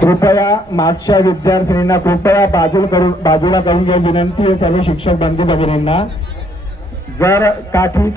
कृपया मागच्या विद्यार्थिनींना कृपया बाजूला करून घ्या विनंती आहे सर्व शिक्षक बंधू भगिनींना. जर काठी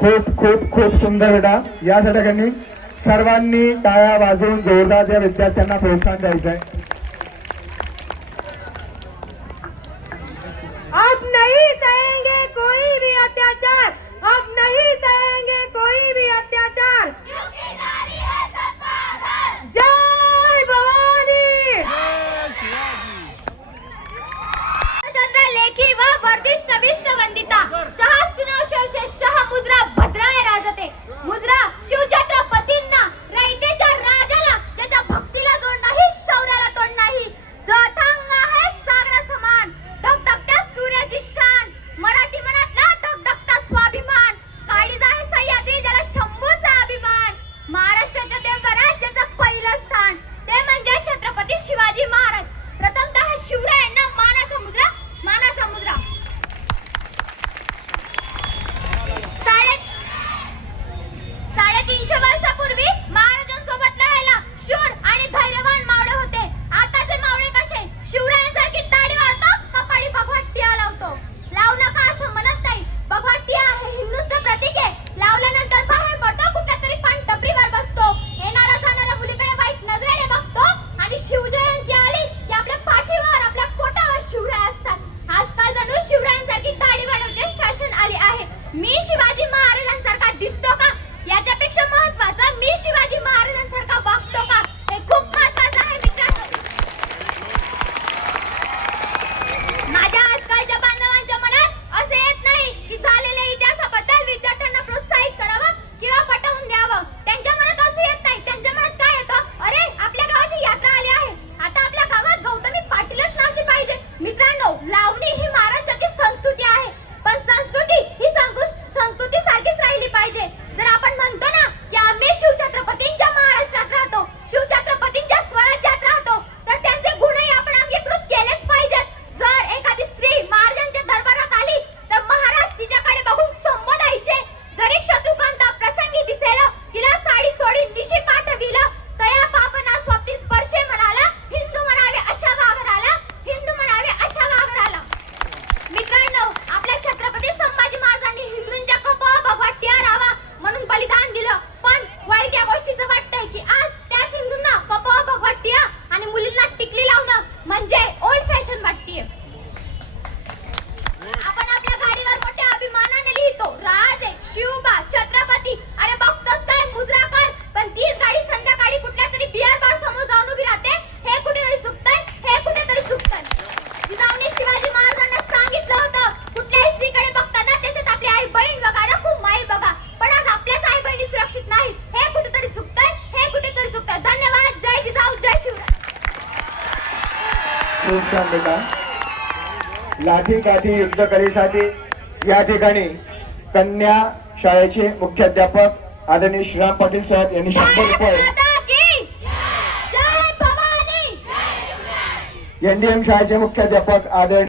खूप खूप खूप सुंदर बेटा. यासाठी सर्वांनी टाळ्या वाजवून जोरदार या विद्यार्थ्यांना प्रोत्साहन द्यायचं आहे. अब नहीं सहेंगे कोई भी अत्याचार, अब नहीं सहेंगे कोई भी अत्याचार. जय भवानी. लेखी व वर्धिष्ठ विष्णु वंदिता शाह मुद्रा भद्राय राजते. मुद्रा शिवछत्रपतींना रयतेच्या राजाला ज्याच्या भक्तीला जोड नाही शौर्याला तोड नाही. जो अथांग आहे सागरा समान धगधगत्या सूर्याची शान. मराठी मनातला धगधगता स्वाभिमान. काळीज आहे सह्याद्री ज्याला शंभूचा अभिमान. महाराष्ट्राच्या देवराज्याचं पहिलं स्थान ते म्हणजे छत्रपती शिवाजी महाराज. प्रथमतः शिवरायांना मानाचा मुद्रा. 350 वर्षापूर्वी महाराजांसोबत लढायला शूर आणि धैर्यवान मावळे होते. आताचे मावळे कसे? शिवरायांसारखी दाढी वाढतो, कपाळी भगवटिया लावतो. लावू नका असं म्हणत नाही. भगवटिया हे हिंदूंचं प्रतीक आहे. लावल्यानंतर बाहेर पडतो, कुठल्यातरी पानटपरीवर बसतो. येणारा जाणारा मुलीकडे वाईट नजरेने बघतो आणि शिवजयंती आली की आपल्या पाठीवर आपल्या पोटावर शिवराय असतात. आजकाल जणू शिवरायांसारखी दाढी वाढवण्याची फॅशन आली आहे. मी शिवाजी महाराजांसारखा दिसतो का? याच्यापेक्षा महत्त्वाचं मी शिवाजी महाराजांसारखा वागतो का हे खूप महत्त्वाचं आहे मित्रांनो. माझ्या आजकालच्या बांधवांच्या मनात असे येत नाही की झालेल्या इतिहासाबद्दल विद्यार्थ्यांना प्रोत्साहित करावं किंवा पटवून द्यावं. त्यांच्या मनात असं येत नाही. त्यांच्या मनात काय येतं? अरे आपल्या गावाची यात्रा आली आहे, आता आपल्या गावात गौतमी पाटीलच नाचली पाहिजे. मित्रांनो, लावणी ही महाराष्ट्राची संस्कृती आहे, पण संस्कृती ही संस्कृती सारखीच राहिली पाहिजे. जर आपण म्हणतो ना की आम्ही शिवछत्रपतींच्या महाराष्ट्रात राहतो, शिवछत्रपतींच्या स्वराज्यात राहतो, तर त्यांचे गुणही आपण अंगीकृत केलेच पाहिजेत. जर एखादी स्त्री महाराजांच्या दरबारात आली तर महाराज तिच्याकडे बघून संबोधायचे. जरी शत्रुकांता प्रसंगी दिसेल तिला साडी चोडी निशी पाठविलं तया पापना स्वप्नी स्पर्शे म्हणाला. हिंदू म्हणावे अशा वागराला, हिंदू म्हणावे अशा वागराला. मित्रांनो, आपल्या छत्रपती संभाजी महाराजांनी हिंदूंच्या कपाळावर भगवटिया राहावा म्हणून बलिदान दिलं. पण वाईट या गोष्टीचं वाटतंय की आज त्याच हिंदूंना कपाळावर भगवटिया आणि मुलींना टिकली लावणं म्हणजे ओल्ड फॅशन वाटतेय. आपण आपल्या गाडीवर मोठ्या अभिमानाने लिहितो राजे, शिवबा, छत्रपती. अरे बघतोस काय मुजरा कर, पण तीच गाडी संध्याकाळी कुठल्या तरी बिअर बार समोर जाऊन उभी राहते. हे कुठेतरी चुकतंय, हे कुठेतरी चुकतंय. जिजाऊने शिवाजी महाराजांना सांगितलं होतं कुठल्याही स्त्रीकडे बघताना त्याच्यात आपली आई बहीण बघा, खूप माई बघा. पण आज आपल्याच आई बहिणी सुरक्षित नाहीत. हे कुठेतरी चुकतंय, हे कुठेतरी चुकतंय. धन्यवाद. जय जिजाऊ, जय शिवराय. खूप छान बेटा. लाठी काठी युद्ध कलेसाठी या ठिकाणी कन्या शाळेचे मुख्याध्यापक आदरणीय श्रीराम पाटील साहेब यांनी 100 रुपये, एनडीएम शाळेचे मुख्याध्यापक आदरणीय